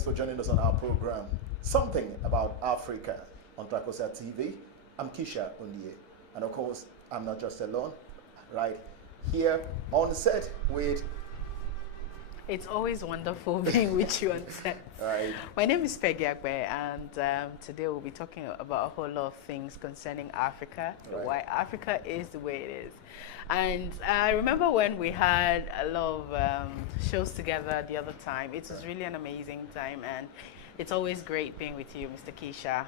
Thanks for joining us on our program, Something About Africa on Trakosa TV. I'm Kisha Undie. And of course, I'm not just alone, right here on set with... It's always wonderful being with you on set. Right. My name is Peggy Agbe, and today we'll be talking about a whole lot of things concerning Africa, Right. why Africa is the way it is. And I remember when we had a lot of shows together the other time. It was really an amazing time, and it's always great being with you, Mr. Kisha.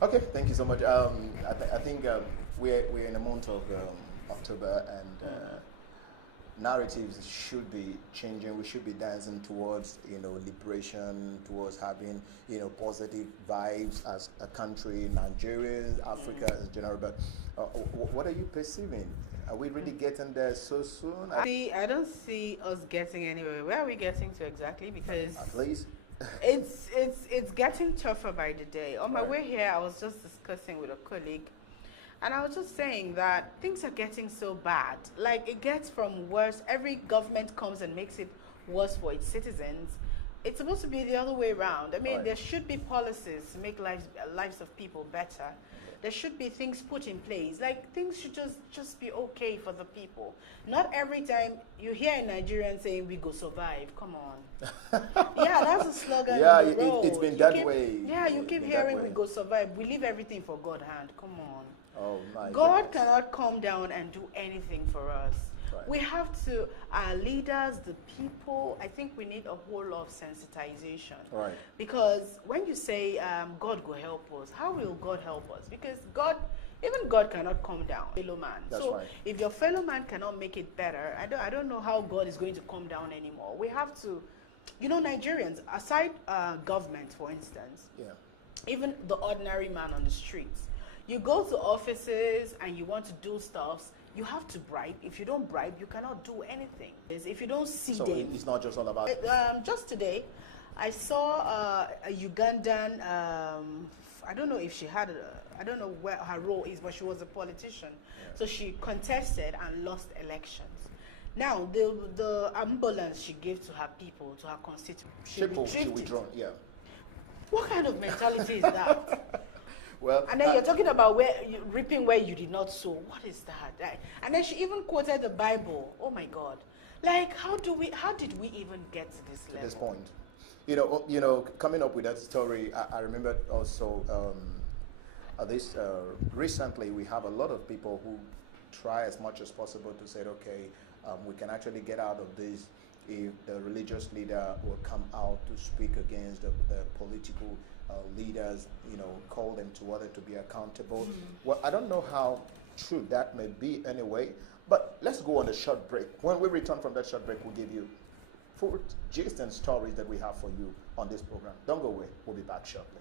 Okay, thank you so much. I think we're in the month of October, and narratives should be changing. We should be dancing towards, liberation, towards having, positive vibes as a country, Nigeria, Africa in general. But what are you perceiving? Are we really getting there so soon? I don't see us getting anywhere. Where are we getting to exactly? Because At least. it's getting tougher by the day. On my Right. way here, I was just discussing with a colleague, and I was just saying that things are getting so bad. Like, it gets from worse. Every government comes and makes it worse for its citizens. It's supposed to be the other way around. I mean, Right. there should be policies to make lives of people better. There should be things put in place. Like, things should just be okay for the people. Not every time you hear a Nigerian saying, "We go survive." Come on. Yeah, that's a slogan. Yeah, on the road. it's been You that keep- way. Yeah, you It's keep been that hearing, way. "We go survive." We leave everything for God's hand. Come on. Oh my God goodness. cannot come down and do anything for us. Right. We have to, our leaders, the people, I think we need a whole lot of sensitization. Right. Because when you say, God will help us, how will God help us? Because even God cannot come down, fellow man. That's so right. if your fellow man cannot make it better, I don't know how God is going to come down anymore. We have to, Nigerians, aside government, for instance, Yeah. even the ordinary man on the streets. You go to offices and you want to do stuff, you have to bribe. If you don't bribe, you cannot do anything. If you don't see So them. it's not just all about... Just today, I saw a Ugandan, I don't know if she had, I don't know where her role is, but she was a politician. Yeah. So she contested and lost elections. Now, the ambulance she gave to her people, to her constituents, she retrieved it. withdrawn, yeah. What kind of mentality is that? Well, And then you're talking about reaping where you did not sow. What is that? And then she even quoted the Bible. Oh my God! Like, how did we even get to this level? at this point, coming up with that story, I remember also recently we have a lot of people who try as much as possible to say, okay, we can actually get out of this if the religious leader will come out to speak against the political leaders, call them to order to be accountable. Well, I don't know how true that may be anyway, but let's go on a short break. When we return from that short break, we'll give you full gist and stories that we have for you on this program. Don't go away. We'll be back shortly.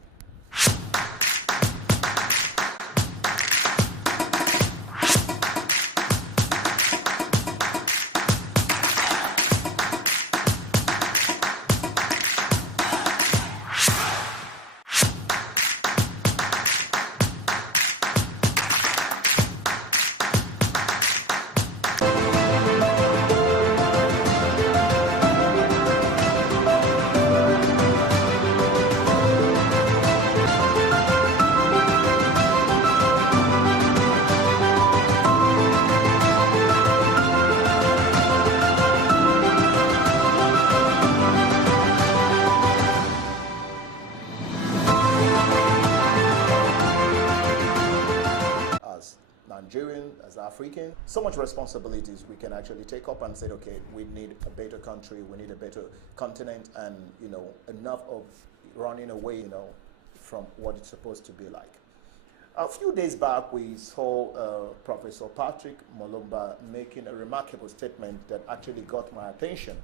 Nigerian, as African, so much responsibilities we can actually take up and say, okay, we need a better country, we need a better continent, and enough of running away, from what it's supposed to be like. A few days back, we saw Professor Patrick Mulumba making a remarkable statement that actually got my attention.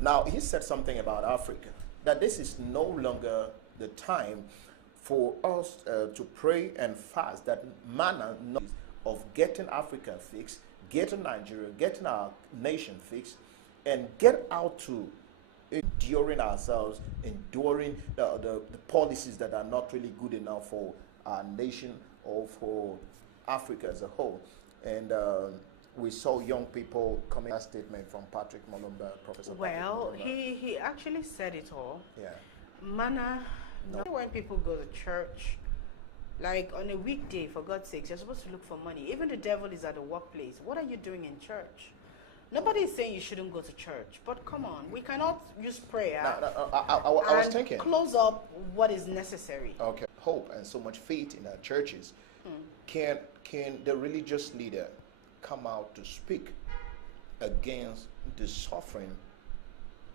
Now, he said something about Africa, that this is no longer the time for us to pray and fast, that manner of getting Africa fixed, getting Nigeria, getting our nation fixed, and get out to enduring ourselves, enduring the policies that are not really good enough for our nation or for Africa as a whole. And we saw young people coming a statement from Patrick Mulumba, Professor Well, Patrick Mulumba. he actually said it all. Yeah. Manner, No. when people go to church, like on a weekday, for God's sake, you're supposed to look for money. Even the devil is at the workplace. What are you doing in church? Nobody is saying you shouldn't go to church, but come on, we cannot use prayer I was and thinking. close up what is necessary. Okay. Hope and so much faith in our churches. Can the religious leader come out to speak against the suffering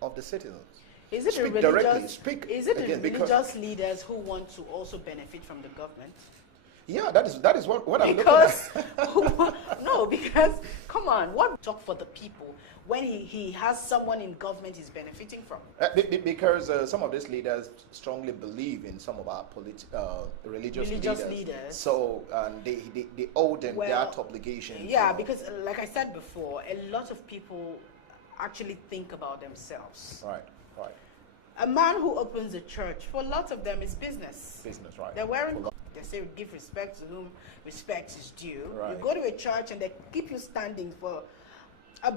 of the citizens? Is it Speak the directly. religious? Speak Is it again, the because- religious leaders who want to also benefit from the government? Yeah, that is what I'm looking Because at. no, because come on, what talk for the people when he has someone in government he's benefiting from? Because some of these leaders strongly believe in some of our religious Leaders. So they owe them Well, that obligation. Yeah, because like I said before, a lot of people actually think about themselves. Right. A man who opens a church, for lots of them, is business. Business, right. They're wearing. They say give respect to whom respect is due. Right. You go to a church and they keep you standing for a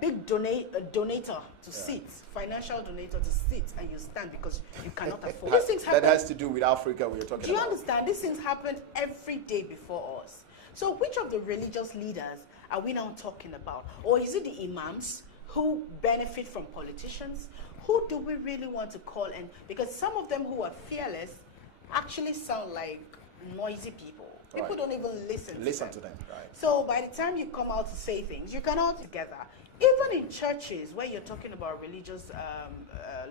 big donator to sit, financial donator to sit, and you stand because you cannot afford. These things happen. That has to do with Africa we are talking Do you about. understand? These things happen every day before us. So which of the religious leaders are we now talking about? Or is it the imams who benefit from politicians? Who do we really want to call in? Because some of them who are fearless actually sound like noisy people. People Right. don't even listen to them, right? So by the time you come out to say things, you cannot together. Even in churches where you're talking about religious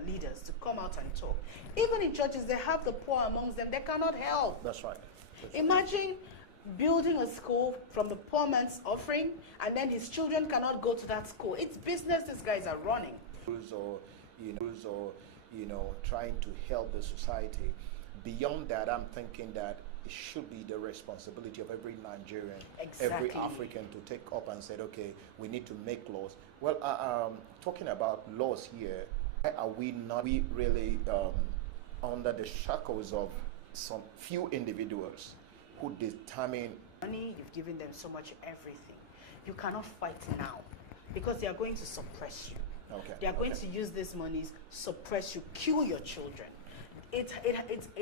leaders to come out and talk, even in churches they have the poor amongst them. They cannot help. That's right. Imagine building a school from the poor man's offering, and then his children cannot go to that school. It's business these guys are running. Or trying to help the society. Beyond that, I'm thinking that it should be the responsibility of every Nigerian, every Exactly. African to take up and say, okay, we need to make laws. Well, talking about laws here, are we not really under the shackles of some few individuals who determine? Money, you've given them so much everything. You cannot fight now because they are going to suppress you. Okay. They are going okay. to use these monies, suppress you, kill your children. It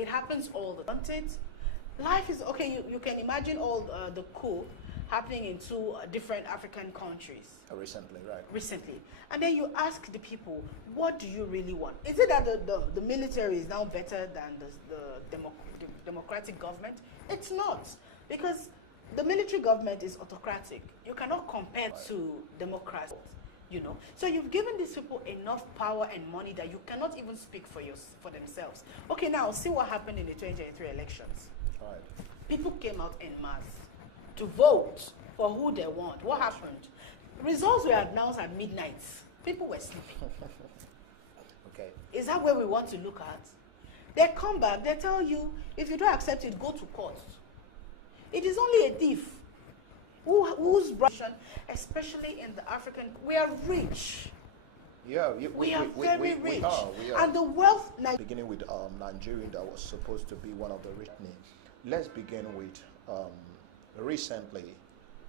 happens all the time. Life is okay. You can imagine all the coup happening in two different African countries Recently, right? recently, and then you ask the people, what do you really want? Is it that the military is now better than the democratic government? It's not, because the military government is autocratic. You cannot compare to democracy. So you've given these people enough power and money that you cannot even speak for themselves. Okay, now see what happened in the 2023 elections. Right. People came out en masse to vote for who they want. What happened? Results were announced at midnight. People were sleeping. Okay. Is that where we want to look at? They come back, they tell you, if you don't accept it, go to court. It is only a thief whose brother, especially in the African, we are rich. Yeah, We are very rich. We are. And the wealth, Beginning with Nigeria, that was supposed to be one of the rich names. Let's begin with recently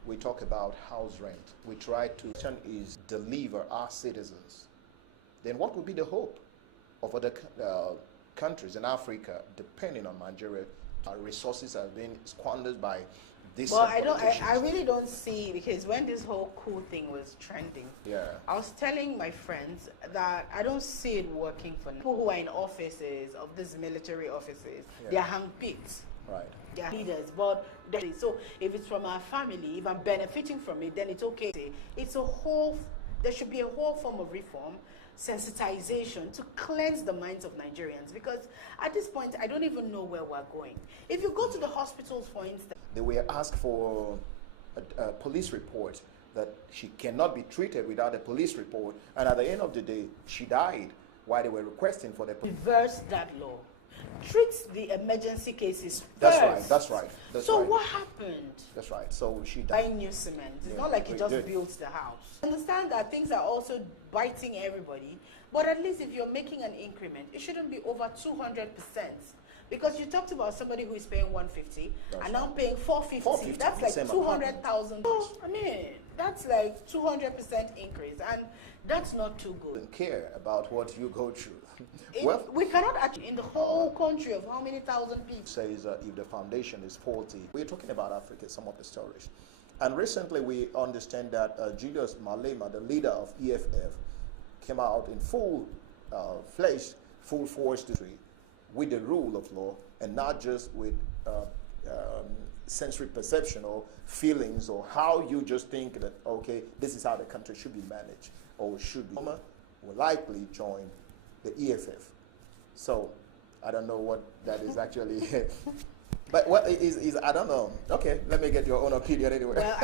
we talk about house rent. We try to is deliver our citizens. Then what would be the hope of other countries in Africa depending on Nigeria? Our resources have been squandered by this. well, I really don't see, because when this whole cool thing was trending, Yeah. I was telling my friends that I don't see it working for people who are in offices of these military offices. Yeah. They are handpicked. Right. They are leaders, but so if it's from our family, if I'm benefiting from it, then it's okay. It's a whole. There should be a whole form of reform, sensitization to cleanse the minds of Nigerians. Because at this point, I don't even know where we're going. If you go to the hospitals, for instance, They were asked for a police report, that she cannot be treated without a police report, and at the end of the day, she died while they were requesting for the. reverse that law. Treat the emergency cases first. That's right. That's right. That's So right. what happened? That's right. So she died. Buying new cement. It's Yeah, not like you we just did. built the house. Understand that things are also biting everybody, but at least if you're making an increment, it shouldn't be over 200%. Because you talked about somebody who is paying 150 That's and now right. paying 450. 450, That's like same 200,000. So, I mean, That's like 200% increase, and that's not too good. Don't care about what you go through. We cannot actually, in the whole country of how many thousand people. Says if the foundation is faulty. We're talking about Africa, some of the stories. And recently we understand that Julius Malema, the leader of EFF, came out in full fledged, full force with the rule of law, and not just with sensory perception or feelings or how you just think that, okay, this is how the country should be managed or should be. Will likely join the EFF. So I don't know what that is actually. But what is I don't know. Okay, let me get your own opinion anyway. Well,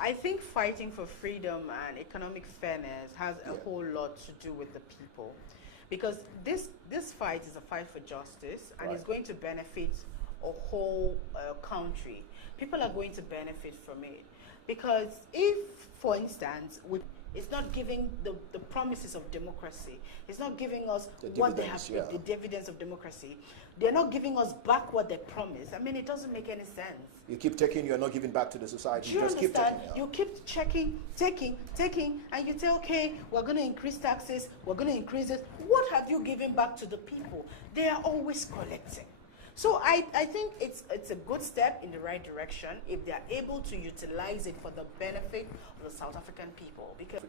I think fighting for freedom and economic fairness has a whole lot to do with the people, because this fight is a fight for justice, and it's going to benefit a whole country. People are going to benefit from it, because if, for instance, it's not giving the promises of democracy. It's not giving us what they have, the dividends of democracy. They're not giving us back what they promised. I mean, it doesn't make any sense. You keep taking, you're not giving back to the society. Do you just understand? Keep taking. You keep taking, and you say, okay, we're going to increase taxes, we're going to increase it. What have you given back to the people? They are always collecting. So I think it's a good step in the right direction if they are able to utilize it for the benefit of the South African people. Because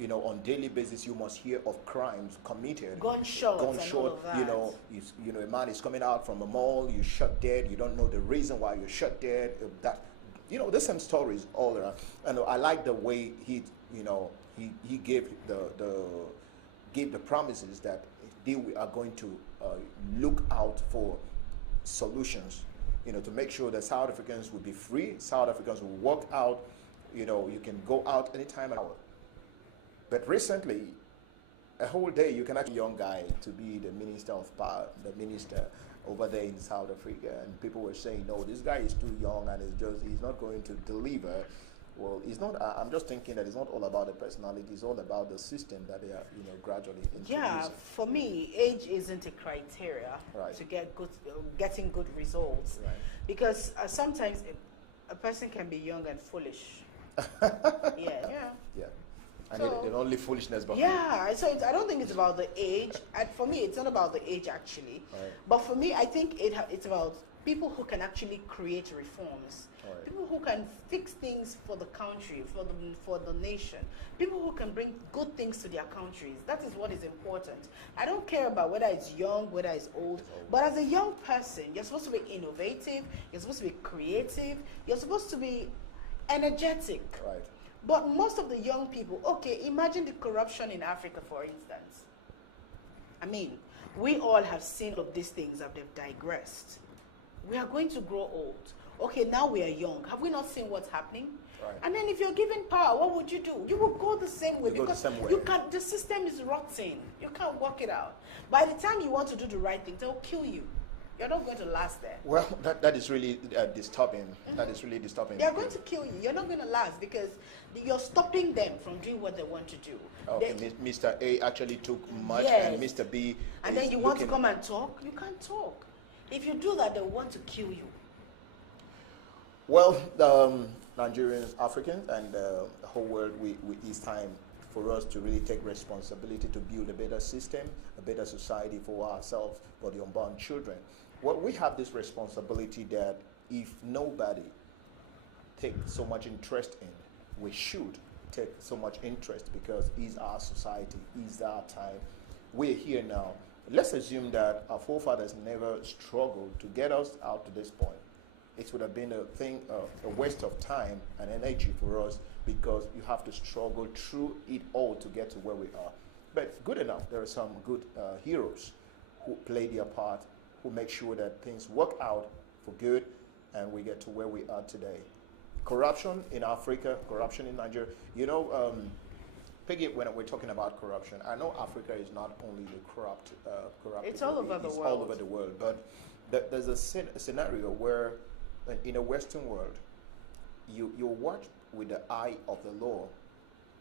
you know, on daily basis you must hear of crimes committed. Gunshots and all of that. You know, a man is coming out from a mall, you shot dead, you don't know the reason why you're shot dead. That, you know, there's some stories all around. And I like the way he gave the promises that they are going to look out for solutions, you know, to make sure that South Africans will be free, South Africans will walk out, you know, you can go out anytime an hour. But recently, a whole day, you can actually young guy to be the minister of power, the minister over there in South Africa, and people were saying, no, this guy is too young and he's not going to deliver. Well, it's not. I'm just thinking that it's not all about the personality. It's all about the system that they are, you know, gradually introducing. Yeah, for me, age isn't a criteria to getting good results, because sometimes a person can be young and foolish. Yeah. And so, the only foolishness behind. Yeah, so I don't think it's about the age. And for me, it's not about the age actually. But for me, I think it's about people who can actually create reforms. People who can fix things for the country, for the nation. People who can bring good things to their countries. That is what is important. I don't care about whether it's young, whether it's old. But as a young person, you're supposed to be innovative. You're supposed to be creative. You're supposed to be energetic. But most of the young people, okay, imagine the corruption in Africa, for instance. I mean, we all have seen all of these things that they've digressed. We are going to grow old. Okay, now we are young. Have we not seen what's happening? And then if you're given power, what would you do? You will go the same way, because the system is rotten. You can't work it out. By the time you want to do the right thing, they'll kill you. You're not going to last there. Well, that is really disturbing. That is really disturbing. They're going to kill you. You're not going to last, because you're stopping them from doing what they want to do. Okay, Mr. A actually took much, and Mr. B. And then you want to come and talk? You can't talk. If you do that, they want to kill you. Well, Nigerians, Africans, and the whole world, it's time for us to really take responsibility to build a better system, a better society for ourselves, for the unborn children. Well, we have this responsibility that if nobody takes so much interest in, we should take so much interest, because it's our society, it's our time. We're here now. Let's assume that our forefathers never struggled to get us out to this point. It would have been a waste of time and energy for us, because you have to struggle through it all to get to where we are. But good enough, there are some good heroes who play their part, who make sure that things work out for good, and we get to where we are today. Corruption in Africa, corruption in Nigeria. You know, Peggy, when we're talking about corruption, I know Africa is not only the corrupt. It's all over the world. It's all over the world. But there's a scenario where, in a Western world, you watch with the eye of the law.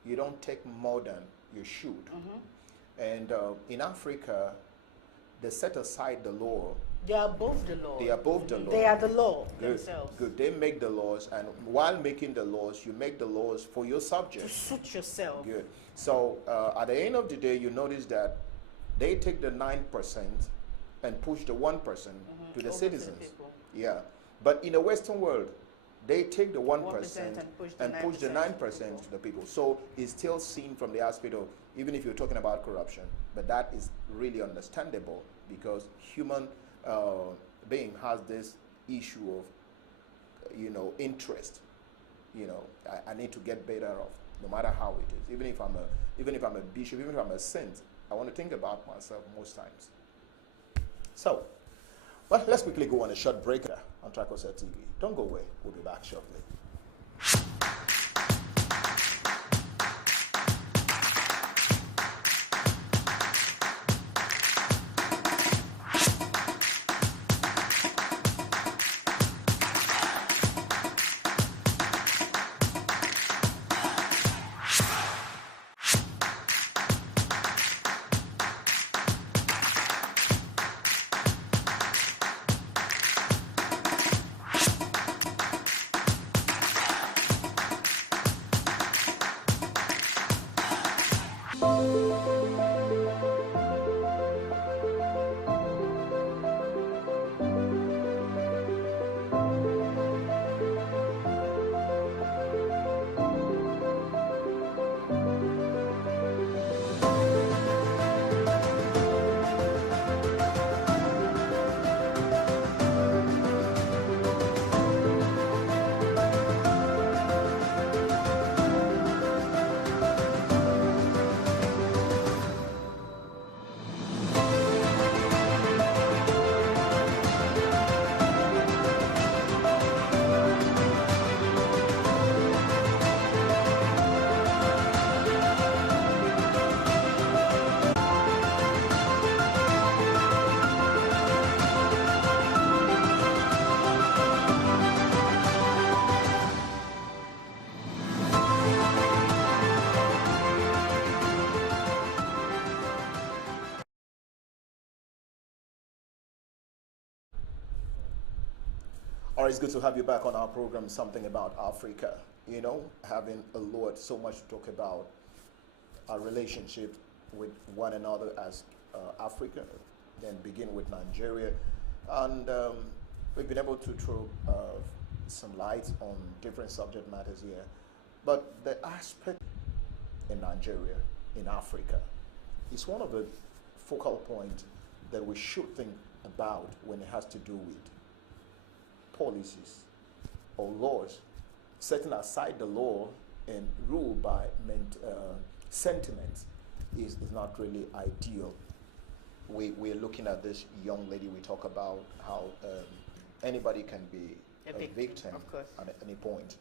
You don't take more than you should. And in Africa, they set aside the law They are above the law. They are above the law. They are the law Good, themselves. good. They make the laws, and while making the laws, you make the laws for your To subjects. suit yourself. Good. So at the end of the day, you notice that they take the 9% and push the 1% to the Over citizens. people. Yeah. But in the Western world, they take the 1% and push the 9% to the people. So it's still seen from the aspect of, even if you're talking about corruption, but that is really understandable because human being has this issue of, interest. I need to get better off, no matter how it is. Even if I'm a bishop, even if I'm a saint, I want to think about myself most times. So, well, let's quickly go on a short break on Trakosa TV. Don't go away. We'll be back shortly. All right, it's good to have you back on our program, Something About Africa. Having a lot, so much to talk about our relationship with one another as Africa, then begin with Nigeria. And we've been able to throw some light on different subject matters here. But the aspect in Nigeria, in Africa, is one of the focal points that we should think about when it has to do with policies or laws, setting aside the law and rule by sentiment is not really ideal. We're looking at this young lady. We talk about how anybody can be a victim of course, at any point.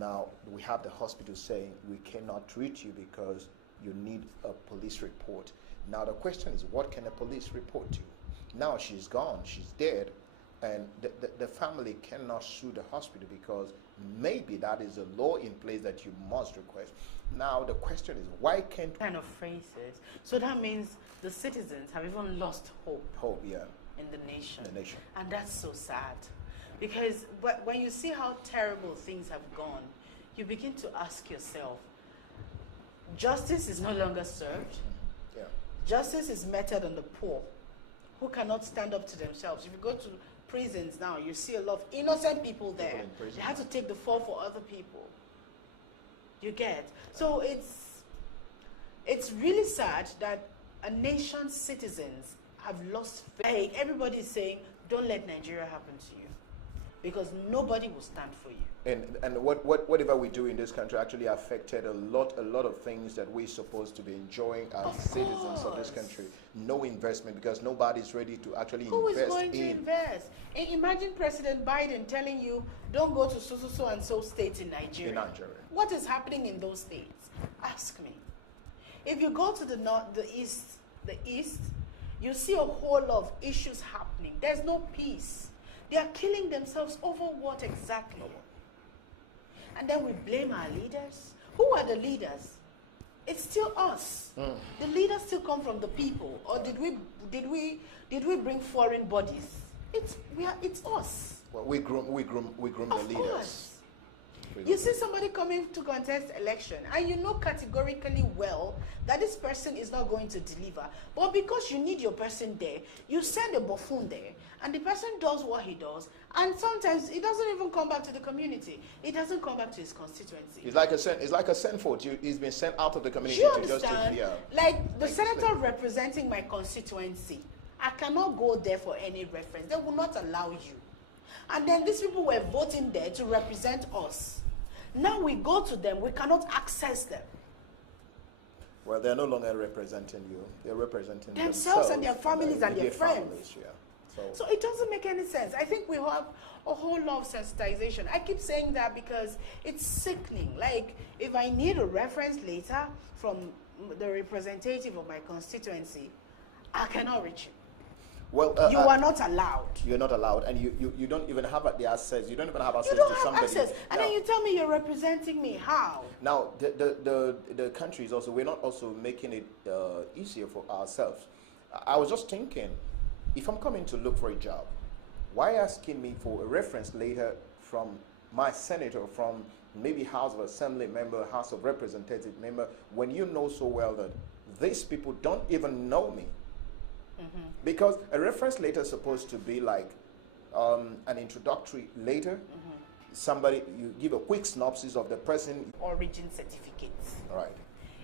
Now, we have the hospital saying we cannot treat you because you need a police report. Now, the question is, what can a police report to? Now, she's gone, she's dead, and the family cannot sue the hospital because maybe that is a law in place that you must request. Now, the question is, why can't... kind of phrases. So that means the citizens have even lost hope. Hope, yeah. In the nation. The nation. And that's so sad. Because when you see how terrible things have gone, you begin to ask yourself, justice is no longer served. Yeah. Justice is meted on the poor, who cannot stand up to themselves. If you go to prisons now, you see a lot of innocent people there. People in prison. They have to take the fall for other people. You get? So it's really sad that a nation's citizens have lost faith. Everybody is saying, don't let Nigeria happen to you, because nobody will stand for you. And whatever we do in this country actually affected a lot of things that we're supposed to be enjoying as citizens of this country. No investment, because nobody's ready to actually Who invest is going to invest? And imagine President Biden telling you, don't go to so and so states in Nigeria. In Nigeria. What is happening in those states? Ask me. If you go to the north, the east, you see a whole lot of issues happening. There's no peace. They are killing themselves over what exactly? And then we blame our leaders. Who are the leaders? It's still us. The leaders still come from the people, or did we bring foreign bodies It's us. Well, we groom the Of leaders. course. You see somebody coming to contest election, and you know categorically well that this person is not going to deliver. But because you need your person there, you send a buffoon there, and the person does what he does, and sometimes it doesn't even come back to the community. It doesn't come back to his constituency. It's like a send forth. He's been sent out of the community Do you to just understand? to Like the senator representing my constituency, I cannot go there for any reference. They will not allow you. And then these people were voting there to represent us. Now we go to them, we cannot access them. Well, they're no longer representing you. They're representing Themselves and their families and their immediate friends. families, yeah. So it doesn't make any sense. I think we have a whole lot of sensitization. I keep saying that because it's sickening. Like, if I need a reference later from the representative of my constituency, I cannot reach him. Well, you are not allowed. You're not allowed, and you don't even have the access. You don't even have access You don't to have somebody. access. And now, then you tell me you're representing me. How? now the country is also, we're not also making it easier for ourselves. I was just thinking, if I'm coming to look for a job, why asking me for a reference later from my senator, from maybe House of Assembly member, House of Representative member, when you know so well that these people don't even know me? Mm-hmm. Because a reference letter is supposed to be like an introductory letter. Mm-hmm. Somebody, you give a quick synopsis of the person. Origin certificates. Right.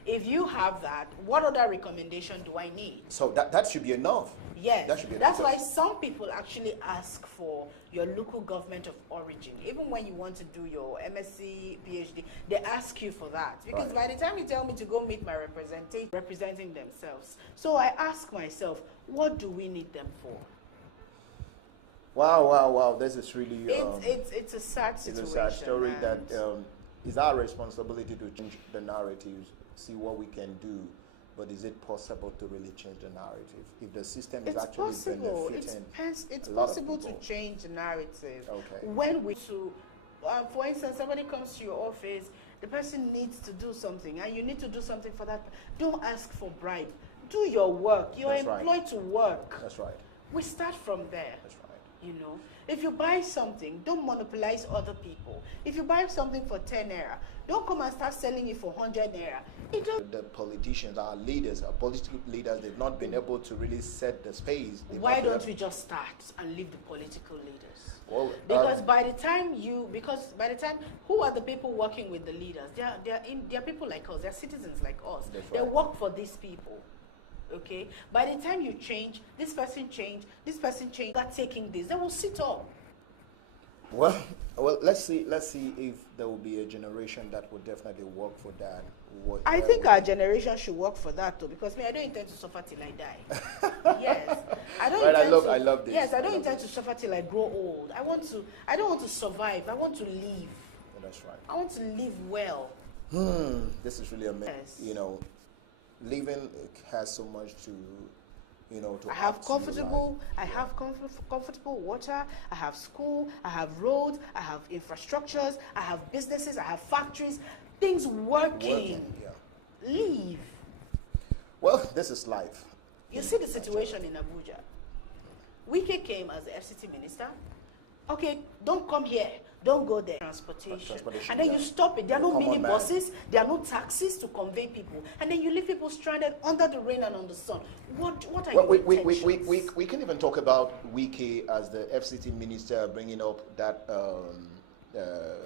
If you have that, what other recommendation do I need? So that should be enough. Yes, that should be that's enough. why some people actually ask for your local government of origin. Even when you want to do your MSc, PhD, they ask you for that. Because Right. by the time you tell me to go meet my representative, representing themselves. So I ask myself, what do we need them for? Wow. This is really... it's a sad situation. It's a sad story that it's our responsibility to change the narratives, see what we can do. But is it possible to really change the narrative? If the system is actually possible. benefiting It's a lot of possible to people. change the narrative. Okay. When we for instance, somebody comes to your office, the person needs to do something, and you need to do something for that. Don't ask for bribe. Do your work. You're That's right. employed to work. That's right. We start from there. That's right. You know, if you buy something, don't monopolize other people. If you buy something for 10 naira, don't come and start selling it for 100 naira. The politicians, our leaders, our political leaders, they've not been able to really set the space. Why don't we just start and leave the political leaders? Well, Because by the time who are the people working with the leaders? They're people like us. They're citizens like us. They right. work for these people. Okay. By the time you change, this person change, start taking this, they will sit up. Well, let's see if there will be a generation that will definitely work for that. I think our generation should work for that too, because I don't intend to suffer till I die. Yes, I don't. Right, intend I love this. Yes, I don't intend to suffer till I grow old. I don't want to survive. I want to live. Yeah, that's right. I want to live well. This is really amazing. Yes. You know, living has so much to, to I have add to your comfortable. life. I have comfortable water. I have school. I have roads. I have infrastructures. I have businesses. I have factories. Things working. Yeah. Leave. Well, this is life. You see the situation in Abuja. Wike came as the FCT minister. Okay, don't come here. Don't go there. Transportation. And then you stop it. There are no mini buses. There are no taxis to convey people. And then you leave people stranded under the rain and on the sun. What are your intentions? We can even talk about Wike as the FCT minister bringing up that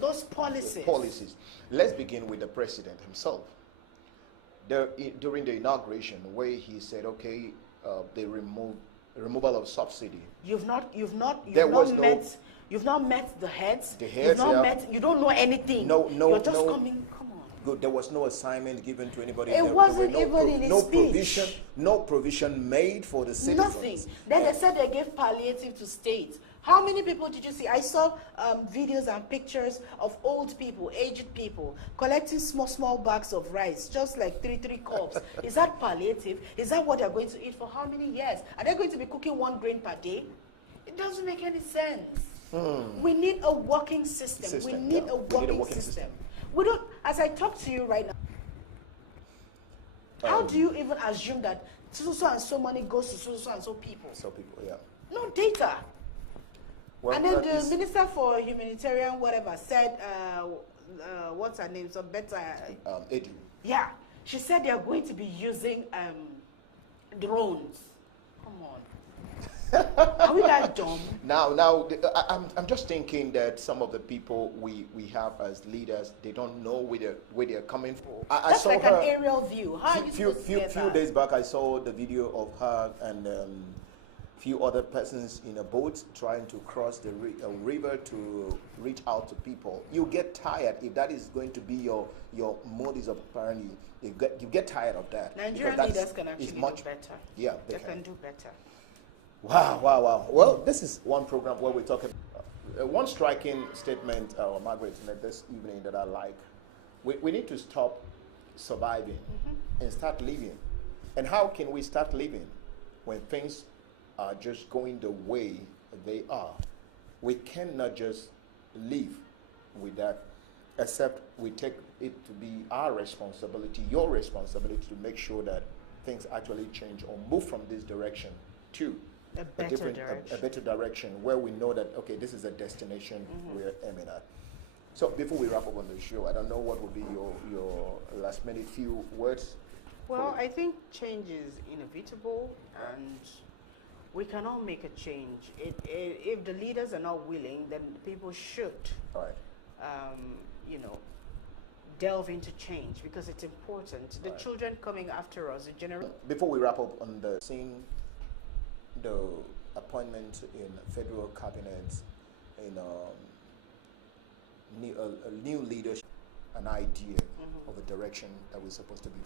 those policies. Policies. Let's begin with the president himself. During the inauguration, where he said, "Okay, the removal of subsidy." You've not met the heads. The heads. You don't know anything. No. You're just coming. Come on. Good. There was no assignment given to anybody. It wasn't even in his speech. No provision made for the citizens. Nothing. Then they said they gave palliative to state. How many people did you see? I saw videos and pictures of old people, aged people, collecting small bags of rice, just like three cups. Is that palliative? Is that what they're going to eat for how many years? Are they going to be cooking 1 grain per day? It doesn't make any sense. We need a working system. We need a working system. We don't, as I talk to you right now, how do you even assume that so and so money goes to so and so people? So people, yeah. No data. Well, and then the it's- Minister for Humanitarian whatever said, what's her name? So better. Edu. Yeah, she said they are going to be using drones. Come on. Are we that dumb? I'm just thinking that some of the people we have as leaders, they don't know where they're coming from. I That's saw like her an aerial view. How are you few supposed to get few that? days back. I saw the video of her and few other persons in a boat trying to cross the river to reach out to people. You get tired if that is going to be your modus operandi. You get tired of that. Nigerian because leaders can actually do better. Yeah, They can do better. Wow. Well, this is one program where we talk about one striking statement Margaret made this evening that I like. We need to stop surviving and start living. And how can we start living when things are just going the way they are? We cannot just live with that, except we take it to be our responsibility, your responsibility, to make sure that things actually change or move from this direction to A better direction. a better direction where we know that, okay, this is a destination we're aiming at. So before we wrap up on the show, I don't know what would be your last minute few words. Well, I think change is inevitable, and we can all make a change. If the leaders are not willing, then people should, All right. delve into change, because it's important. The children coming after us, the generation. Before we wrap up on seeing the appointment in federal cabinet, in a new leadership, an idea of a direction that we're supposed to be.